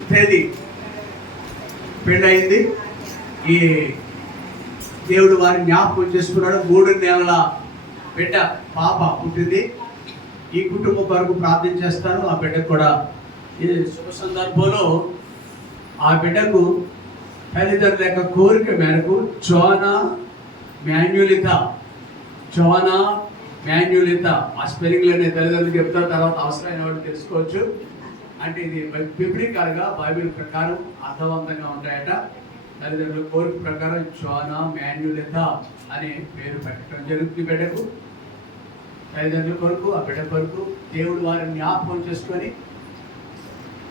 తేదీ పెళ్ళయింది. ఈ దేవుడు వారిని జ్ఞాపకం చేసుకున్నాడు. 3 నెలల బిడ్డ పాప పుట్టింది. ఈ కుటుంబం వరకు ప్రార్థన చేస్తాను. ఆ బిడ్డకు కూడా ఈ శుభ సందర్భంలో ఆ బిడ్డకు తల్లిదండ్రుల యొక్క కోరిక మేరకు జోనా మాన్యులిత ఆ స్పెల్లింగ్లోనే తల్లిదండ్రులు చెప్తారు, తర్వాత అవసరమైన వాళ్ళు తెలుసుకోవచ్చు. అంటే ఇది బిబ్లికల్గా బైబిల్ ప్రకారం అర్థవంతంగా ఉంటాయట. తల్లిదండ్రుల కోరిక ప్రకారం జోనా మాన్యులిత అనే పేరు పెట్టడం జరుగుతుంది బిడ్డకు. తల్లిదండ్రుల కొరకు ఆ బిడ్డ కొరకు దేవుడు వారిని జ్ఞాపకం చేసుకొని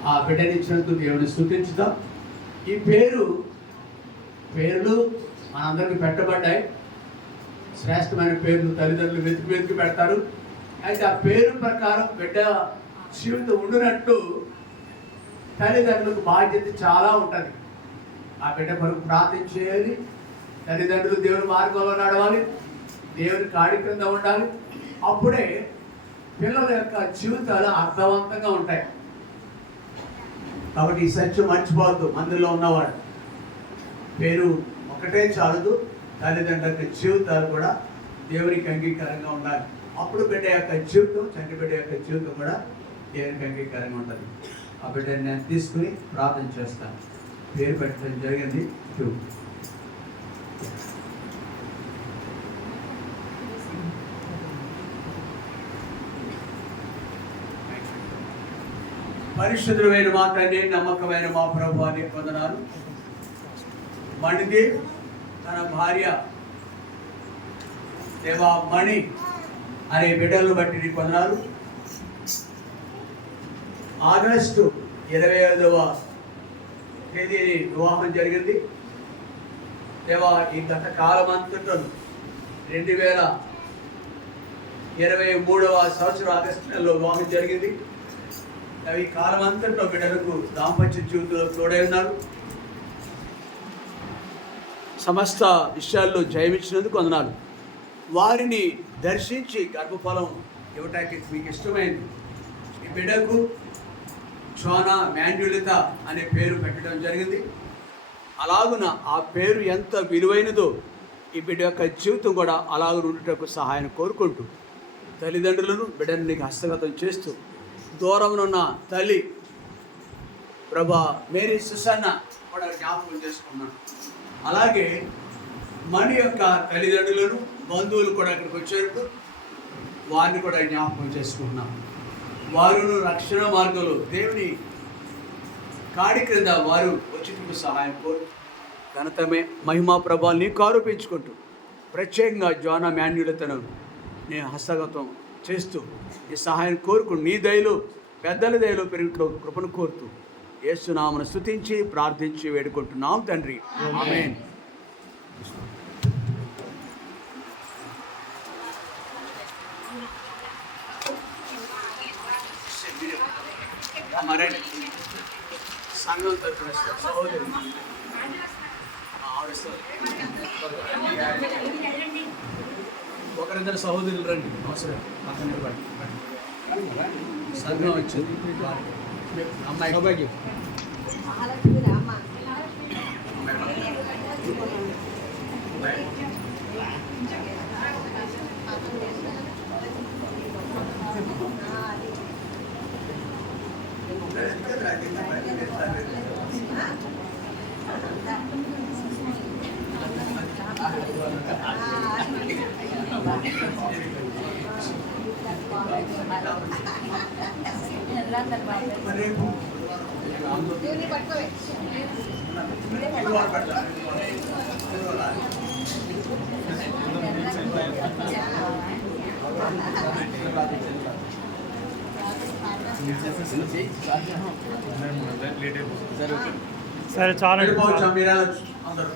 ఆ బిడ్డనిచ్చినందుకు దేవుడిని స్తుతించుదాం. ఈ పేర్లు మనందరికీ పెట్టబడ్డాయి. శ్రేష్టమైన పేర్లు తల్లిదండ్రులు వెతికి పెడతారు. అయితే ఆ పేరు ప్రకారం బిడ్డ జీవితం ఉండినట్టు తల్లిదండ్రులకు బాధ్యత చాలా ఉంటుంది. ఆ బిడ్డ కొరకు ప్రార్థన చేయాలి. తల్లిదండ్రులు దేవుని మార్గంలో నడవాలి, దేవుని కాడి క్రింద ఉండాలి. అప్పుడే పిల్లల యొక్క జీవితాలు అర్థవంతంగా ఉంటాయి. కాబట్టి ఈ సత్యం మర్చిపోవద్దు. మందిలో ఉన్నవాడు పేరు ఒకటే చాలదు, తల్లిదండ్రుల జీవితాలు కూడా దేవునికి అంగీకారంగా ఉండాలి. అప్పుడు బిడ్డ యొక్క జీవితం, చంటి బిడ్డ యొక్క జీవితం కూడా దేవునికి అంగీకారంగా ఉంటుంది. ఆ బిడ్డని నేను తీసుకుని ప్రార్థన చేస్తాను. పేరు పెట్టడం జరిగింది. పరిశుద్ధమైన మా తండ్రి, నమ్మకమైన మా ప్రభు అని పొందనాలు. మణిదేవ్ తన భార్య దేవా మణి అనే బిడ్డలను బట్టి నీ పొందనాలు. ఆగస్టు 25వ తేదీని వివాహం జరిగింది. దేవా ఈ గత కాలం అంతటా 2023వ సంవత్సరం ఆగస్టు నెలలో వివాహం జరిగింది. అవి కాలం అంతట్లో బిడ్డలకు దాంపత్య జీవితంలో తోడై ఉన్నారు. సమస్త విషయాల్లో జయమిచ్చినందుకు వందనాలు. వారిని దర్శించి గర్భఫలం ఇవ్వటానికి మీకు ఇష్టమైంది. ఈ బిడ్డకు జోనా మాన్యులిత అనే పేరు పెట్టడం జరిగింది. అలాగున ఆ పేరు ఎంత విలువైనదో ఈ బిడ్డ యొక్క జీవితం కూడా అలాగ ఉండటకు సహాయం కోరుకుంటూ తల్లిదండ్రులను బిడ్డను నీకు హస్తగతం చేస్తూ దూరమునున్న తల్లి ప్రభా మేరీ సుసన్న కూడా జ్ఞాపకం చేసుకున్నాను. అలాగే మణి యొక్క తల్లిదండ్రులను బంధువులు కూడా అక్కడికి వచ్చేటప్పుడు వారిని కూడా జ్ఞాపకం చేసుకుంటున్నాం. వారును రక్షణ మార్గంలో దేవుని కాడి క్రింద వారు వచ్చేటప్పుడు సహాయం కోరు ఘనతమే మహిమా ప్రభావాలు నీకు ఆరోపించుకుంటూ ప్రత్యేకంగా జోనా మాన్యులితను నేను హస్తగతం చేస్తూ ఈ సహాయం కోరుకుంటూ నీ దయలో పెద్దల దయలో పెరుగుట్లో కృపను కోరుతూ యేసు నామమున స్తుతించి ప్రార్థించి వేడుకుంటున్నాం తండ్రి. ఆమేన్. సంఘం తరపున సహోదరి ఒకరిద్దరు సహోదరులు రండి, అవసరం పక్కన సంఘం వచ్చింది. అమ్మాయి సౌభాగ్యం సరే చాలా అందరూ